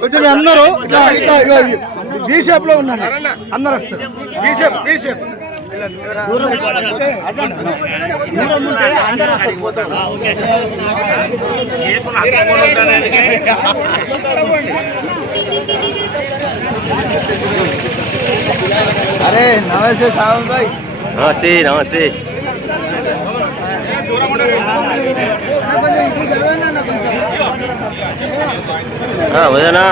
కొంచెం అందరూ ఇట్లా ఇట్లా డి షేప్ లో ఉన్నాను, అందరు వస్తారు. డి షేప్ డి షేప్ अरे नमस्ते साहब भाई। नमस्ते नमस्ते। हाँ वजना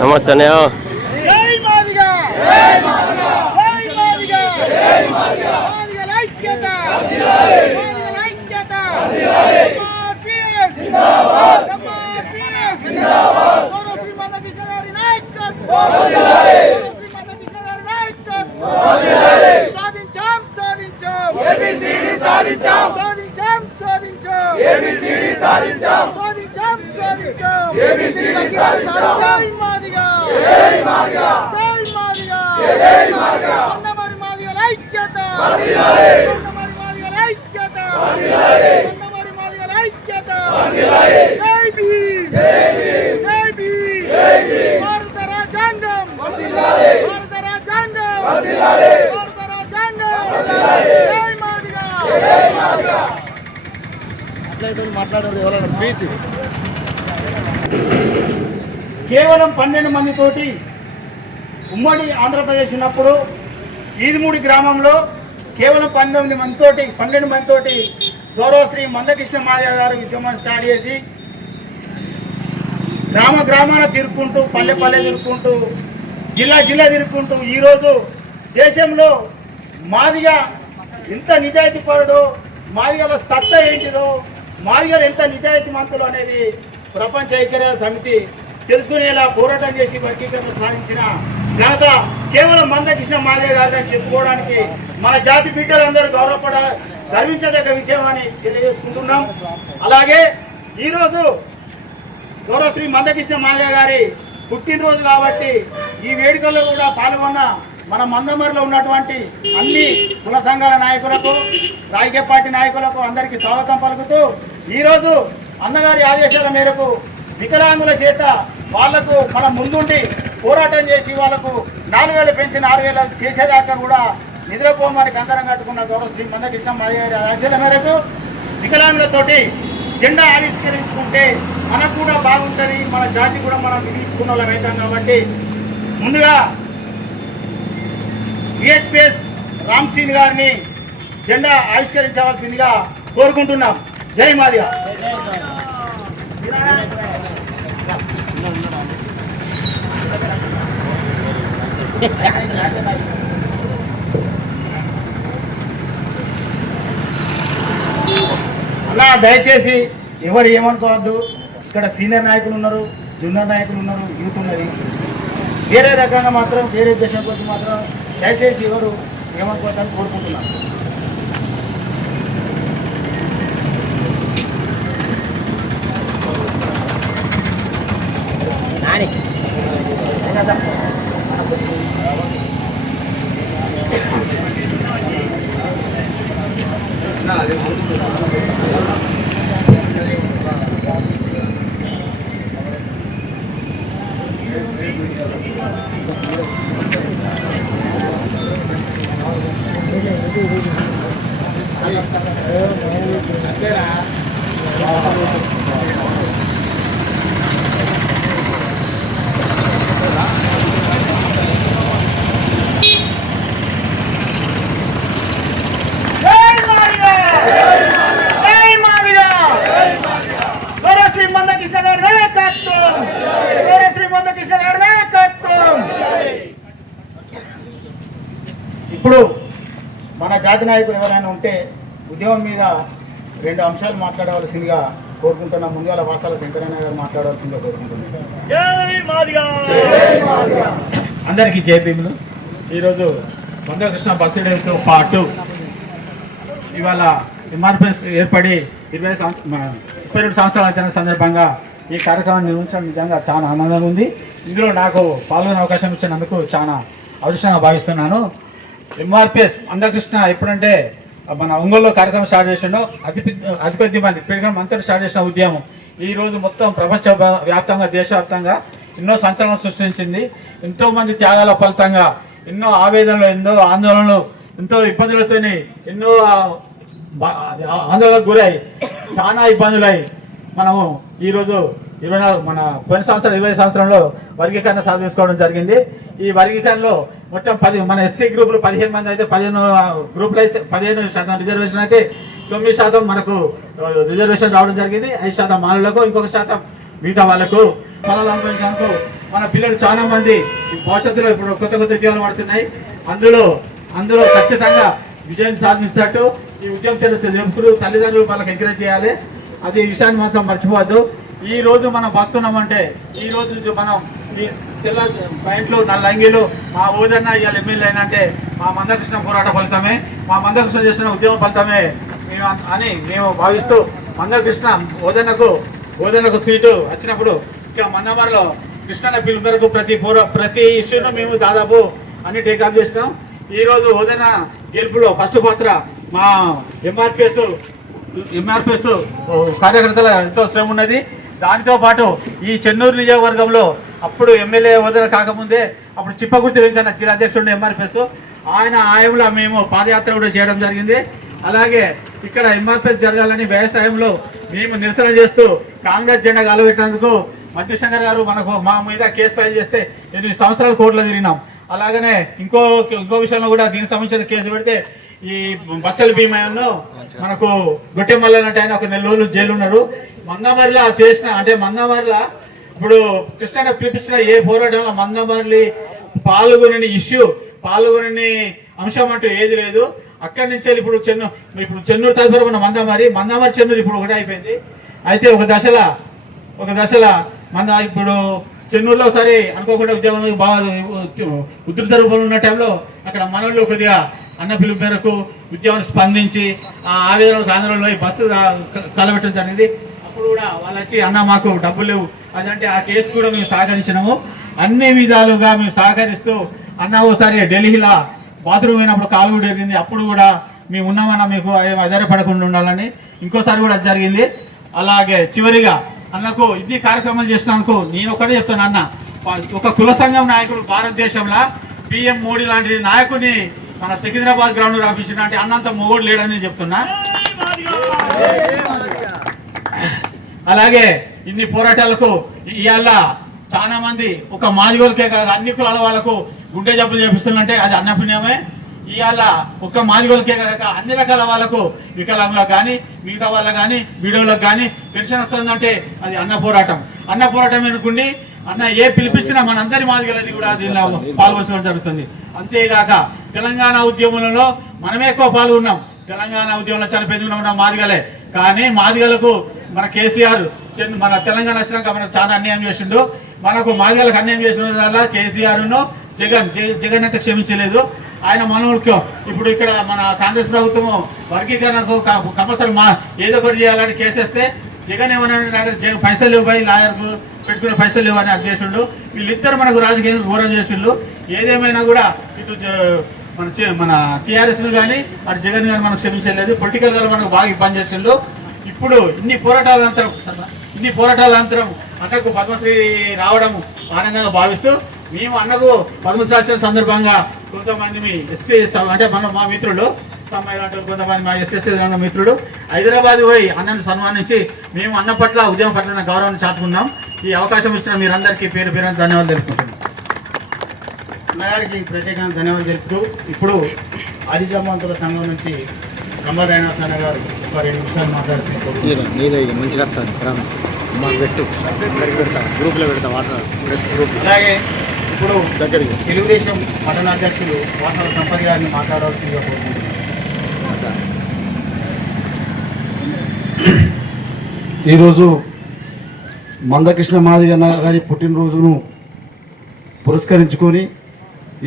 नमस्ते ने స్పీచ్ కేవలం 12 మందితోటి ఉమ్మడి ఆంధ్రప్రదేశ్ ఉన్నప్పుడు ఈదుమూడి గ్రామంలో కేవలం 12 మందితోటి గౌరవశ్రీ మందకృష్ణ మాదిగ గారు ఉద్యమం స్టార్ట్ చేసి గ్రామాన తిరుక్కుంటూ పల్లె తిరుక్కుంటూ జిల్లా తిరుక్కుంటూ ఈరోజు దేశంలో మాదిగ ఎంత నిజాయితీ పరుడో, మాదిగల సత్తా ఏంటిదో, మాదిగలు ఎంత నిజాయితీ మంతులు అనేది ప్రపంచ ఐక్యరాజ్య సమితి తెలుసుకునేలా పోరాటం చేసి వర్గీకరణ సాధించిన ఘనత కేవలం మందకృష్ణ మాదిగ గారిని చెప్పుకోవడానికి మన జాతి బిడ్డలందరూ గర్వించదగ్గ విషయం అని తెలియజేసుకుంటున్నాం. అలాగే ఈరోజు గౌరవశ్రీ మందకృష్ణ మాదిగ గారి పుట్టినరోజు కాబట్టి ఈ వేడుకల్లో కూడా పాల్గొన్న మన మందమరిలో ఉన్నటువంటి అన్ని కుల సంఘాల నాయకులకు, రాజకీయ పార్టీ నాయకులకు అందరికీ స్వాగతం పలుకుతూ ఈరోజు అన్నగారి ఆదేశాల మేరకు వికలాంగుల చేత వాళ్లకు మనం ముందుండి పోరాటం చేసి వాళ్లకు 4,000 పెంచి 6,000 చేసేదాకా కూడా నిద్రపోమని కంకణం కట్టుకున్న గౌరవశ్రీ మందకృష్ణ మాదిగ గారి ఆదేశాల మేరకు వికలాంగులతోటి జెండా ఆవిష్కరించుకుంటే మనకు కూడా బాగుంటుంది, మన జాతి కూడా మనం మిగిల్చుకున్న వాళ్ళం అవుతాం. కాబట్టి ముందుగా విహెచ్పిఎస్ రామ్సీన్ గారిని జెండా ఆవిష్కరించవలసిందిగా కోరుకుంటున్నాం. జై మాదిగ. అలా దయచేసి ఎవరు ఏమనుకోవద్దు. ఇక్కడ సీనియర్ నాయకులు ఉన్నారు, జూనియర్ నాయకులు ఉన్నారు, యూత్ ఉన్నది. వేరే రకంగా మాత్రం వేరే ఉద్దేశం కొద్ది మాత్రం దయచేసి ఎవరు ఏమనుకోవద్దని కోరుకుంటున్నాను. జాతి నాయకులు ఎవరైనా ఉంటే ఉద్యమం మీద 2 అంశాలు మాట్లాడవలసిందిగా కోరుకుంటున్నాం. ముందుగా వాసాల శంకరయ్య గారు మాట్లాడవలసిందిగా కోరుకుంటున్నాం. అందరికీ జై భీములు. ఈరోజు మందకృష్ణ బర్త్డేతో పాటు ఇవాళ ఎంఆర్పిఎస్ ఏర్పడి 22 సంవత్సరాలు అయిన సందర్భంగా ఈ కార్యక్రమాన్ని నిర్వహించడం నిజంగా చాలా ఆనందంగా ఉంది. ఇందులో నాకు పాల్గొనే అవకాశం ఇచ్చినందుకు చాలా అదృష్టంగా భావిస్తున్నాను. ఎంఆర్పిఎస్ మందకృష్ణ ఎప్పుడంటే మన ఒంగోలులో కార్యక్రమం స్టార్ట్ చేసిండో అతి కొద్ది మంది ఇప్పటికీ మనతో స్టార్ట్ చేసిన ఉద్యమం ఈరోజు మొత్తం ప్రపంచ వ్యాప్తంగా దేశవ్యాప్తంగా ఎన్నో సంచలనం సృష్టించింది. ఎంతోమంది త్యాగాల ఫలితంగా ఎన్నో ఆవేదనలు, ఎన్నో ఆందోళనలు, ఎంతో ఇబ్బందులతోని ఎన్నో ఆందోళనకు గురై చాలా ఇబ్బందులై మనము ఈరోజు 24 మన పోయిన సంవత్సరం 20 సంవత్సరంలో వర్గీకరణ సాధించుకోవడం జరిగింది. ఈ వర్గీకరణలో మొత్తం 10 మన ఎస్సీ గ్రూపులు 15 మంది అయితే 15 గ్రూపులు అయితే 15% రిజర్వేషన్ అయితే 9% మనకు రిజర్వేషన్ రావడం జరిగింది. 5% మానవులకు, ఇంకొక శాతం మిగతా వాళ్ళకు ఫలాలు అనుభవించడానికి మన పిల్లలు చాలా మంది భవిష్యత్తులో ఇప్పుడు కొత్త ఉద్యోగాలు పడుతున్నాయి. అందులో ఖచ్చితంగా విజయం సాధించినట్టు ఈ ఉద్యమం తెలుపుతూ తల్లిదండ్రులు వాళ్ళకి ఎంకరేజ్ చేయాలి. అది ఈ విషయాన్ని మాత్రం మర్చిపోవద్దు. ఈ రోజు మనం బతున్నామంటే ఈ రోజు మనం ఈ తెల్ల ప్యాంట్లు నల్ల అంగీలు మా ఓదన్న ఇవాళ ఎమ్మెల్యే అయినంటే మా మందకృష్ణ పోరాట ఫలితమే, మా మందకృష్ణ చేసిన ఉద్యమ ఫలితమే అని మేము భావిస్తూ మందకృష్ణ ఓదన్నకు సీటు వచ్చినప్పుడు ఇక్కడ మందమరిలో కృష్ణ పిలుపు మేరకు ప్రతి ఇష్యూను మేము దాదాపు అన్ని టేకప్ చేసినాం. ఈరోజు ఓదన్న గెలుపులో ఫస్ట్ పాత్ర మా ఎంఆర్పిఎస్ కార్యకర్తల ఎంతో శ్రమ ఉన్నది. దానితో పాటు ఈ చెన్నూరు నియోజకవర్గంలో అప్పుడు ఎమ్మెల్యే ఓదన కాకముందే అప్పుడు చిప్పగుర్తి వెంకన్న జిల్లా అధ్యక్షుడు ఎంఆర్పిఎస్ ఆయన ఆయంలో మేము పాదయాత్ర కూడా చేయడం జరిగింది. అలాగే ఇక్కడ ఎంఆర్పిఎస్ జరగాలని వ్యవసాయంలో మేము నిరసన చేస్తూ కాంగ్రెస్ జెండా గాలబెట్టినందుకు మధ్యశంకర్ గారు మా మీద కేసు ఫైల్ చేస్తే 8 సంవత్సరాలు కోర్టులో తిరిగినాం. అలాగనే ఇంకో విషయంలో కూడా దీనికి సంబంధించిన కేసు పెడితే ఈ బచ్చల భీమయంలో మనకు గొట్టె మల్లనంటే ఆయన 1 నెల రోజులు జైలు ఉన్నాడు. మందమరిలా మందమరిలా ఇప్పుడు కృష్ణ పిలిపించిన ఏ పోరాటంలో మందమరిలి పాల్గొనని అంశం అంటూ ఏది లేదు. అక్కడి నుంచి ఇప్పుడు చెన్నూరు తదుపరి మన మందమరి చెన్నూరు ఇప్పుడు ఒకటే అయిపోయింది. అయితే ఒక దశలో ఇప్పుడు చెన్నూరులో సరే అనుకోకుండా ఉద్యోగం బాగా ఉధృత రూపంలో ఉన్న టైంలో అక్కడ మనోళ్ళు కొద్దిగా అన్న పిలుపు మేరకు ఉద్యమాన్ని స్పందించి ఆ ఆవేదనలకు ఆందోళనలో బస్సు కలబెట్టడం జరిగింది. అప్పుడు కూడా వాళ్ళు వచ్చి అన్న మాకు డబ్బులు లేవు అదంటే ఆ కేసు కూడా మేము సహకరించినాము. అన్ని విధాలుగా మేము సహకరిస్తూ అన్న ఓసారి ఢిల్లీలో బాత్రూమ్ అయినప్పుడు కాలు కూడా జరిగింది. అప్పుడు కూడా మేము ఉన్నామన్నా మీకు ఆధారపడకుండా ఉండాలని ఇంకోసారి కూడా జరిగింది. అలాగే చివరిగా అన్నకు ఇన్ని కార్యక్రమాలు చేసినందుకు నేను ఒకటే చెప్తాను, అన్న ఒక కుల సంఘం నాయకుడు భారతదేశంలో పిఎం మోడీ లాంటి నాయకుడిని మన సికింద్రాబాద్ గ్రౌండ్ రాపించిన అంటే అన్నంత మొగోడు లేడని చెప్తున్నా. అలాగే ఇన్ని పోరాటాలకు ఇవాళ చాలా మంది ఒక మాదిగోళ్ళకే కాదు అన్ని కులాల వాళ్ళకు గుండె జబ్బులు చేపిస్తుందంటే అది అన్న పుణ్యమే. ఇవాళ ఒక్క మాదిగోళ్ళకే కాక అన్ని రకాల వాళ్ళకు వికలాంగులకు కానీ మిగతా వాళ్ళకు కానీ వీడియోలకు కానీ పెన్షన్ వస్తుందంటే అది అన్న పోరాటం అనుకుండి అన్న ఏ పిలిపించినా మనందరి మాదిగలది కూడా దీనిలో పాల్గొనడం జరుగుతుంది. అంతేగాక తెలంగాణ ఉద్యమంలో మనమే ఎక్కువ పాల్గొన్నాం. తెలంగాణ ఉద్యమంలో చనిపోయింది ఉన్న మాదిగలే. కానీ మాదిగలకు మన కేసీఆర్ మన తెలంగాణ వచ్చినాక మనకు చాలా అన్యాయం చేసిండు. మనకు మాదిగలకు అన్యాయం చేసిన వల్ల కేసీఆర్ను జగన్ అయితే క్షమించలేదు. ఆయన మనవులకు ఇప్పుడు ఇక్కడ మన కాంగ్రెస్ ప్రభుత్వము వర్గీకరణకు కంపల్సరీ ఏదో ఒకటి చేయాలని కేసేస్తే జగన్ ఏమన్నా పైసలు ఇవ్వబోయి లాయర్కు పెట్టుకునే పైసలు ఇవ్వని అది చేసిండు. వీళ్ళిద్దరు మనకు రాజకీయంగా ఘోరం చేసిండు. ఏదేమైనా కూడా ఇటు మన టీఆర్ఎస్ను కానీ అటు జగన్ కానీ మనకు క్షమించలేదు. పొలిటికల్గా మనకు బాగా ఇబ్బంది చేసిండు. ఇప్పుడు ఇన్ని పోరాటాల అనంతరం అన్నకు పద్మశ్రీ రావడం ఆనందంగా భావిస్తూ మేము అన్నకు పద్మశ్రీ వచ్చిన సందర్భంగా కొంతమంది మీ ఎస్టీ అంటే మా మిత్రులు కొంతమంది మా ఎస్ఎస్టీ మిత్రుడు హైదరాబాద్ పోయి అన్నను సన్మానించి మేము అన్న పట్ల ఉద్యమం పట్ల గౌరవాన్ని చాటుకున్నాం. ఈ అవకాశం ఇచ్చిన మీరందరికీ పేరు ధన్యవాదాలు తెలుపుకుంటున్నాం. అన్నగారికి ప్రత్యేకంగా ధన్యవాదాలు తెలుపుతూ ఇప్పుడు ఆదిజామంతుల సంఘం నుంచి కమర్ రైనాసన్న గారు ఒక 2 నిమిషాలు మాట్లాడుతున్నారు. అలాగే ఇప్పుడు తెలుగుదేశం పట్టణ అధ్యక్షులు వాసాల సంపత్ గారిని మాట్లాడవలసిందిగా కోరుకుంటున్నారు. ఈరోజు మందకృష్ణ మాదిగ గారి పుట్టినరోజును పురస్కరించుకొని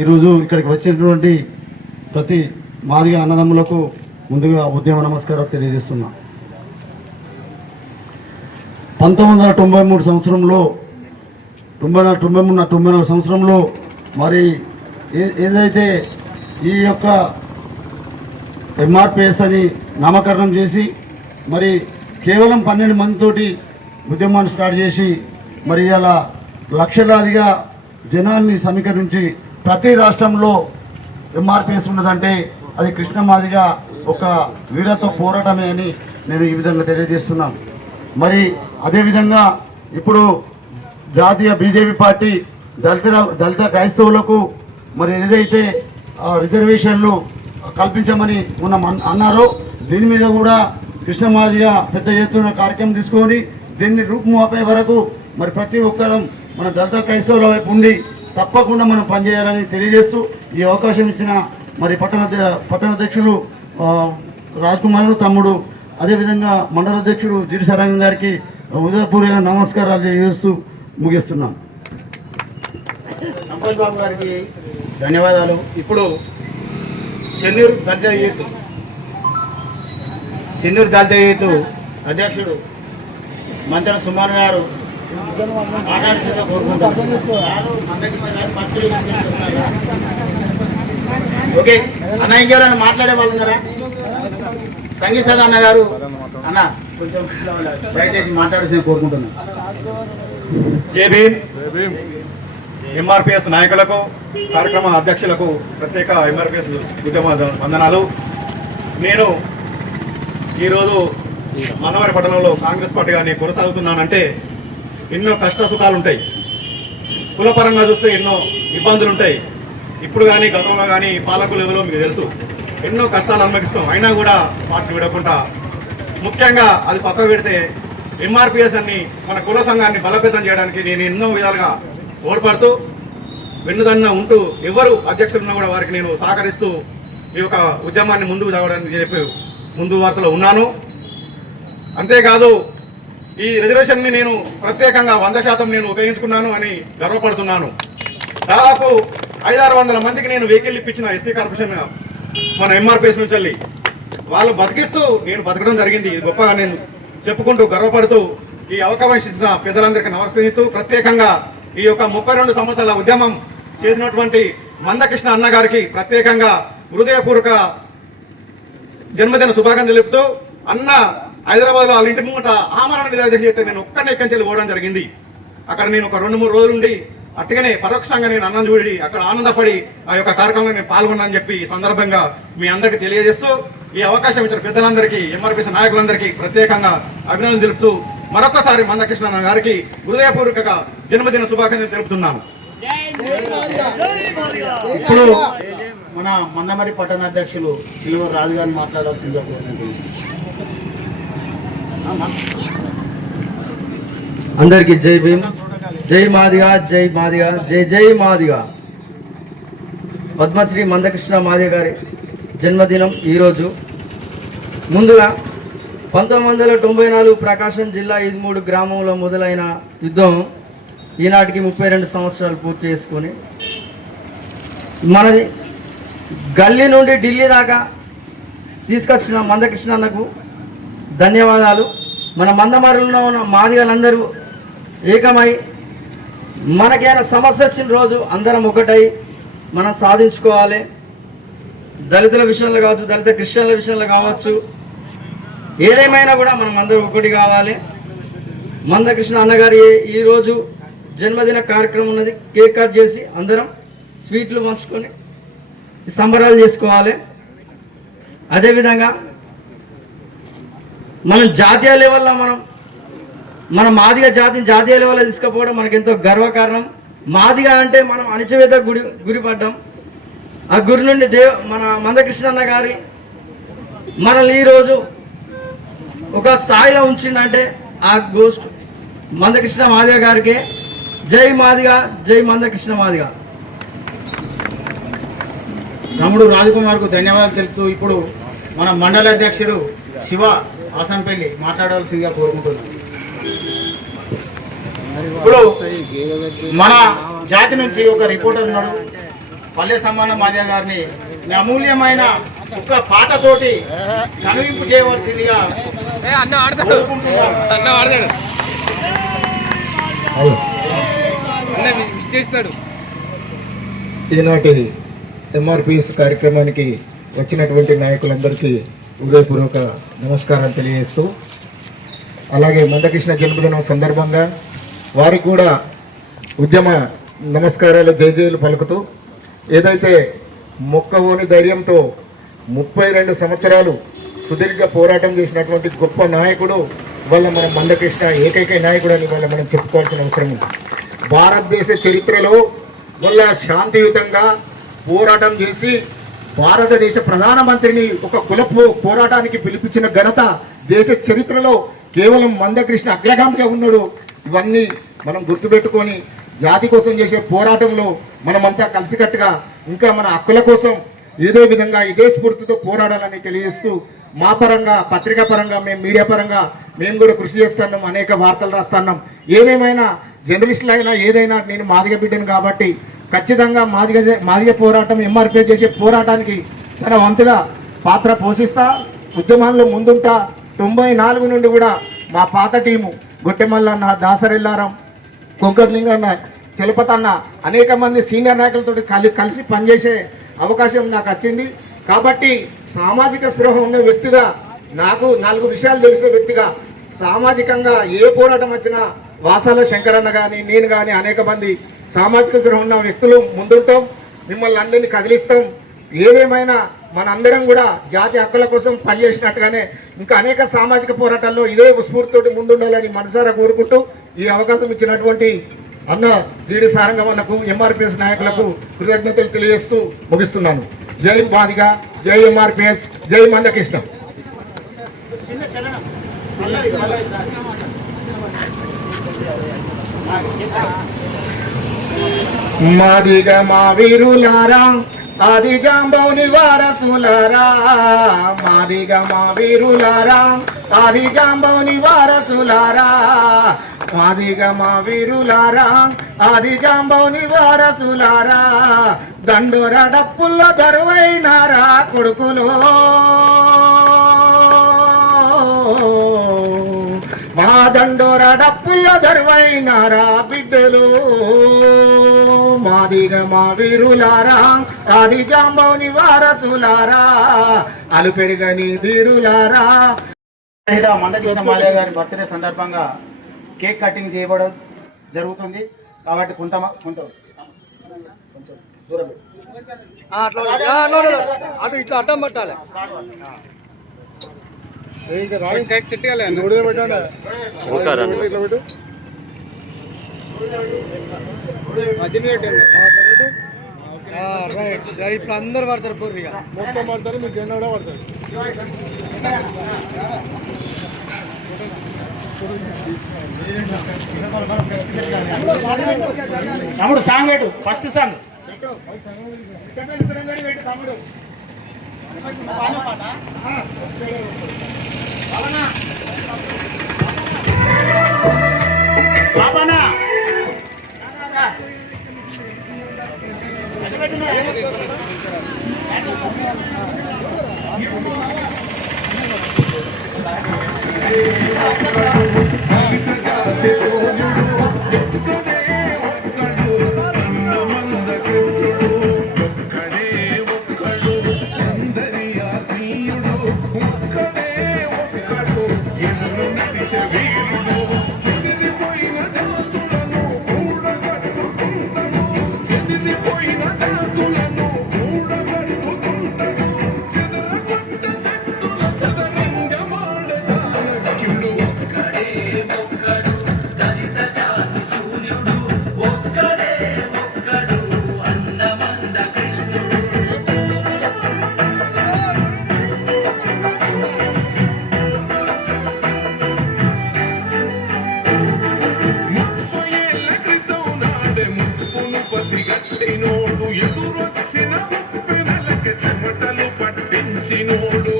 ఈరోజు ఇక్కడికి వచ్చినటువంటి ప్రతి మాదిగ అన్నదమ్ములకు ముందుగా ఉద్యమ నమస్కారాలు తెలియజేస్తున్నా. 1993 సంవత్సరంలో 94 సంవత్సరంలో మరి ఏదైతే ఈ యొక్క ఎంఆర్పిఎస్ అని నామకరణం చేసి మరి కేవలం 12 మందితోటి ఉద్యమాన్ని స్టార్ట్ చేసి మరి ఇలా లక్షలాదిగా జనాన్ని సమీకరించి ప్రతి రాష్ట్రంలో ఎంఆర్పిఎస్ ఉన్నదంటే అది కృష్ణ మాదిగ ఒక వీరత్వ పోరాటమే అని నేను ఈ విధంగా తెలియజేస్తున్నాను. మరి అదేవిధంగా ఇప్పుడు జాతీయ బీజేపీ పార్టీ దళిత క్రైస్తవులకు మరి ఏదైతే రిజర్వేషన్లు కల్పించమని అన్నారో దీని మీద కూడా కృష్ణ మాదిగ పెద్ద ఎత్తున కార్యక్రమం తీసుకొని దీన్ని రూపుమాపే వరకు మరి ప్రతి ఒక్కరం మన దళిత క్రైస్తవుల వైపు ఉండి తప్పకుండా మనం పనిచేయాలని తెలియజేస్తూ ఈ అవకాశం ఇచ్చిన మరి పట్టణ అధ్యక్షులు రాజ్ కుమార్ తమ్ముడు అదేవిధంగా మండల అధ్యక్షుడు జిడి సరంగం గారికి హృదయపూర్వక నమస్కారాలు చేస్తూ ముగిస్తున్నాను. సంపల్ బాబు గారికి ధన్యవాదాలు. ఇప్పుడు చెన్నూరు దళిత యూత్ అధ్యక్షుడు మంత్రి సుమాన్ గారు మాట్లాడుతుందో కోరుకుంటారు. ఓకే అన్న, ఇంకెవరైనా మాట్లాడే వాళ్ళు ఉన్నారా? సంగీత అన్న గారు అన్న కొంచెం దయచేసి మాట్లాడాల్సిన కోరుకుంటున్నాను. జై భీమ్. ఎంఆర్పిఎస్ నాయకులకు, కార్యక్రమ అధ్యక్షులకు ప్రత్యేక ఎంఆర్పిఎస్ ఉద్యమ వందనాలు. నేను ఈరోజు మందమరి పట్టణంలో కాంగ్రెస్ పార్టీ గారిని కొనసాగుతున్నానంటే ఎన్నో కష్ట సుఖాలు ఉంటాయి. కులపరంగా చూస్తే ఎన్నో ఇబ్బందులు ఉంటాయి. ఇప్పుడు కానీ గతంలో కానీ పాలకులు ఎవరో మీకు తెలుసు, ఎన్నో కష్టాలు అనుభవిస్తాం. అయినా కూడా వాటిని విడకుండా ముఖ్యంగా అది పక్కకు పెడితే ఎంఆర్పిఎస్ అన్ని మన కుల సంఘాన్ని బలోపేతం చేయడానికి నేను ఎన్నో విధాలుగా ఓడిపడుతూ వెన్నుదన్న ఉంటూ ఎవరు అధ్యక్షులున్నా కూడా వారికి నేను సహకరిస్తూ ఈ యొక్క ఉద్యమాన్ని ముందుకు సాగడానికి చెప్పి ముందు వరుసలో ఉన్నాను. అంతేకాదు ఈ రిజర్వేషన్ని నేను ప్రత్యేకంగా 100% నేను ఉపయోగించుకున్నాను అని గర్వపడుతున్నాను. దాదాపు 500-600 మందికి నేను వెహికల్ ఇప్పించిన ఎస్సీ కార్పొరేషన్ మన ఎంఆర్పిఎస్ నుంచి వెళ్ళి వాళ్ళు బతికిస్తూ నేను బతకడం జరిగింది. ఇది గొప్పగా నేను చెప్పుకుంటూ గర్వపడుతూ ఈ అవకాశం ఇచ్చిన పెద్దలందరికీ నమస్కరిస్తూ ప్రత్యేకంగా ఈ యొక్క 32 సంవత్సరాల ఉద్యమం చేసినటువంటి మందకృష్ణ అన్న గారికి ప్రత్యేకంగా హృదయపూర్వక జన్మదిన శుభాకాంక్షలు చెప్తూ, అన్న హైదరాబాద్లో వాళ్ళ ఇంటి ముంగట ఆమరణ నిరాదీక్ష చేస్తే నేను ఒక్కనే ఎక్కించి పోవడం జరిగింది. అక్కడ నేను ఒక 2-3 రోజులు ఉండి అట్టుగానే పరోక్షంగా నేను అన్నం చూడి అక్కడ ఆనందపడి ఆ యొక్క కార్యక్రమంలో నేను పాల్గొన్నానని చెప్పి ఈ సందర్భంగా మీ అందరికీ తెలియజేస్తూ ఈ అవకాశం ఇచ్చిన పెద్దలందరికీ, ఎంఆర్పిఎస్ నాయకులందరికీ ప్రత్యేకంగా అభినందనలు తెలుపుతూ మరొకసారి మందకృష్ణ గారికి హృదయపూర్వక జన్మదిన శుభాకాంక్షలు తెలుపుతున్నాను. ఇప్పుడు మన మందమరి పట్టణ అధ్యక్షులు చిలువూరు రాజు గారిని మాట్లాడాల్సిందిగా కోరుకుంటున్నాను. అందరికీ జై భీమ్, జై మాదిగా, జై మాదిగా, జై జై మాదిగా. పద్మశ్రీ మందకృష్ణ మాదిగ గారి జన్మదినం ఈరోజు. ముందుగా 1994 ప్రకాశం జిల్లా 53 గ్రామంలో మొదలైన యుద్ధం ఈనాటికి 32 సంవత్సరాలు పూర్తి చేసుకొని మనది గల్లీ నుండి ఢిల్లీ దాకా తీసుకొచ్చిన మందకృష్ణ అన్నకు ధన్యవాదాలు. మన మందమరిలో ఉన్న మాదిగలందరూ ఏకమై మనకైనా సమస్య వచ్చిన రోజు అందరం ఒకటై మనం సాధించుకోవాలి. దళితుల విషయంలో కావచ్చు, దళిత క్రిస్టియన్ల విషయంలో కావచ్చు, ఏదేమైనా కూడా మనం అందరూ ఒకటి కావాలి. మందకృష్ణ అన్నగారి ఈరోజు జన్మదిన కార్యక్రమం ఉన్నది. కేక్ కట్ చేసి అందరం స్వీట్లు పంచుకొని సంబరాలు చేసుకోవాలి. అదేవిధంగా మనం జాతీయ లెవెల్లో మన మాదిగ జాతిని జాతీయ లెవెల్లో తీసుకుపోవడం మనకెంతో గర్వకారణం. మాదిగ అంటే మనం అణచివేత గురిపడ్డాం. ఆ గురి నుండి మన మందకృష్ణ అన్న గారి మనల్ని ఈరోజు ఒక స్థాయిలో ఉంచిందంటే ఆ గోస్ట్ మందకృష్ణ మాదిగ గారికి. జై మాదిగ, జై మందకృష్ణ మాదిగ. తమ్ముడు రాజకుమార్కు ధన్యవాదాలు తెలుపుతూ ఇప్పుడు మన మండల అధ్యక్షుడు శివ ఆసంపల్లి మాట్లాడాల్సిందిగా కోరుకుంటున్నాను. ఇప్పుడు మన జాతి నుంచి ఒక రిపోర్టర్ ఉన్నాడు, పల్లె సమ్మాన మాదిగ గారిని మీ అమూల్యమైన ఒక పాటతోటి కనువింపు చేయవలసిందిగా కోరుకుంటున్నాను. ఈనాటి ఎంఆర్పిఎస్ కార్యక్రమానికి వచ్చినటువంటి నాయకులందరికీ హృదయపూర్వక నమస్కారం తెలియజేస్తూ, అలాగే మందకృష్ణ జన్మదినం సందర్భంగా వారికి కూడా ఉద్యమ నమస్కారాలు జయజయలు పలుకుతూ, ఏదైతే మొక్కవోని ధైర్యంతో 32 సంవత్సరాలు సుదీర్ఘ పోరాటం చేసినటువంటి గొప్ప నాయకుడు ఇవాళ మన మందకృష్ణ ఏకైక నాయకుడు అని ఇవాళ మనం చెప్పుకోవాల్సిన అవసరం ఉంది. భారతదేశ చరిత్రలో వల్ల శాంతియుతంగా పోరాటం చేసి భారతదేశ ప్రధానమంత్రిని ఒక కుల పోరాటానికి పిలిపించిన ఘనత దేశ చరిత్రలో కేవలం మందకృష్ణ అగ్రగామిగా ఉన్నాడు. ఇవన్నీ మనం గుర్తుపెట్టుకొని జాతి కోసం చేసే పోరాటంలో మనమంతా కలిసికట్టుగా ఇంకా మన హక్కుల కోసం ఏదో విధంగా ఇదే స్ఫూర్తితో పోరాడాలని తెలియజేస్తూ, మా పరంగా పత్రికా పరంగా మేము మీడియా పరంగా మేము కూడా కృషి చేస్తున్నాం, అనేక వార్తలు రాస్తున్నాం. ఏదేమైనా జర్నలిస్టులు అయినా ఏదైనా నేను మాదిగ బిడ్డను కాబట్టి ఖచ్చితంగా మాదిగ పోరాటం ఎంఆర్పీ చేసే పోరాటానికి తన వంతుగా పాత్ర పోషిస్తా, ఉద్యమాల్లో ముందుంటా. 94 నుండి కూడా మా పాత టీము గొట్టెమల్లన్న, దాసరెల్లారం, కొంకర్లింగన్న, చలపతన్న అనేక మంది సీనియర్ నాయకులతో కలిసి పనిచేసే అవకాశం నాకు వచ్చింది. కాబట్టి సామాజిక స్పృహ ఉన్న వ్యక్తిగా, నాకు 4 విషయాలు తెలిసిన వ్యక్తిగా, సామాజికంగా ఏ పోరాటం వచ్చినా వాసాల శంకరన్న కానీ నేను కానీ అనేక మంది సామాజిక స్పృహ ఉన్న వ్యక్తులు ముందుంటాం, మిమ్మల్ని అందరినీ కదిలిస్తాం. ఏదేమైనా మనందరం కూడా జాతి హక్కుల కోసం పనిచేసినట్టుగానే ఇంకా అనేక సామాజిక పోరాటాల్లో ఇదే స్ఫూర్తితోటి ముందుండాలని మనసారా కోరుకుంటూ ఈ అవకాశం ఇచ్చినటువంటి అన్న జీడి సారంగమన్నకు, ఎంఆర్పిఎస్ నాయకులకు కృతజ్ఞతలు తెలియజేస్తూ ముగిస్తున్నాను. జై మాదిగ, జై ఎంఆర్పిఎస్, జై మందకృష్ణ. మాదిగ మా వీరులారా, ఆది జాంబౌని వారసులారా, మాదిగ మా వీరులారా, ఆది జాంబౌని వారసులారా, మాదిగ మా వీరులారా, ఆది జాంబౌని వారసులారా, దండోర డప్పుల్లో దరువైనారా కొడుకులో, మా దండోర డప్పుల్లో దరువైనారా బిడ్డలు, మాదిగ మా వీరులారా, ఆది జాంబౌని వారసులారా, అలు పెరుగని ధీరులారా. మందకృష్ణ మాదిగ గారి బర్త్డే సందర్భంగా కేక్ కటింగ్ చేయబడం జరుగుతుంది. కాబట్టి కొంచెం దూరం అటు ఇట్లా అడ్డం పట్టాలి. ఇప్పుడు అందరు పడతారు, పూర్తిగా మొత్తం పడతారు, మీరు జెండా కూడా పడతారు. తమ్ముడు సాంగ్ పెట్టు, ఫస్ట్ సాంగ్ తమ్ముడు. బాబానా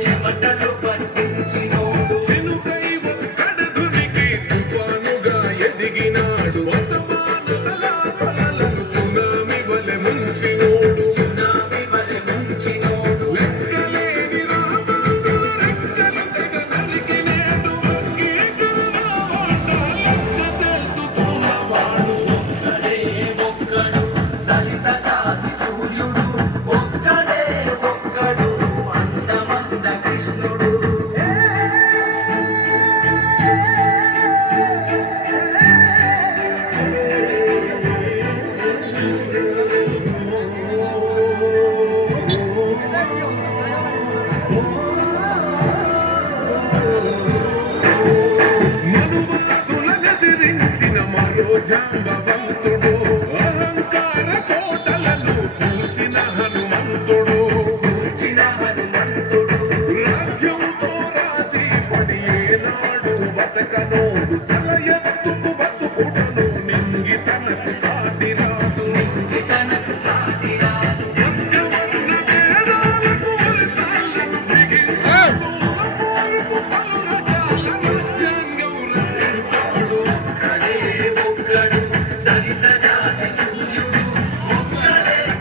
చెమటలు పట్టించినోడు చెనుకై ఒక్కడునికి తుఫాను జాంబవంతుడు అహంకార కోటలను కూల్చిన హనుమంతుడు రాజ్యంతో రాజీ పడి ఏనాడు బతకనోడు తల ఎత్తుకు బతుకుడను నింగి తనకు సాటి రాదు వర్గవర్ణ భేదాలకు ఫలితాలను బిగించాడు అమోరుకు పలు రకాల రాజ్యాంగం రచించాడు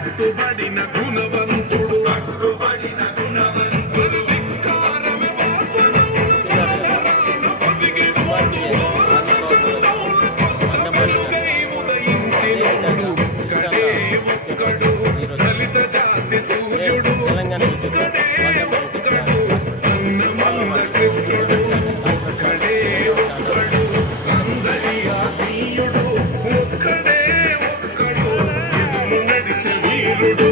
కట్టుబడిన గుణవంతుడు ధిక్కారమే వాసనములు తలరాన పదిగినోడు ఓరనకుండౌల కొత్తలుగై ఉదయించినోడు ఒక్కడే ఒక్కడు దళిత జాతి సూర్యుడు ఒక్కడే ఒక్కడు అన్నమల్ల కృష్ణుడు ఒక్కడే ఒక్కడు అందరి ఆత్మీయుడు ఒక్కడే ఒక్కడు ఎదురు నడిచే వీరుడు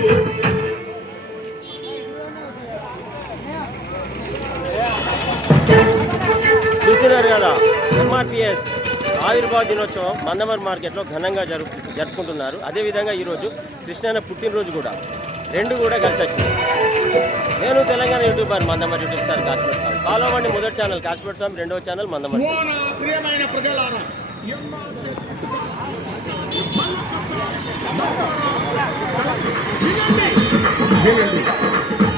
చూస్తున్నారు కదా ఎంఆర్పిఎస్ ఆవిర్భావ దినోత్సవం మందమర్ మార్కెట్లో ఘనంగా జరుపుకుంటున్నారు. అదేవిధంగా ఈరోజు కృష్ణన్న పుట్టినరోజు కూడా, రెండు కూడా కలిసి వచ్చింది. నేను Telangana YouTuber Mandamarri YouTube sir Kashmir Swamy. Follow అవ్వండి. మొదటి ఛానల్ కాశ్మీర్ స్వామి, రెండవ ఛానల్ మందమర్. ప్రియమైన ప్రజలారా, వినండి.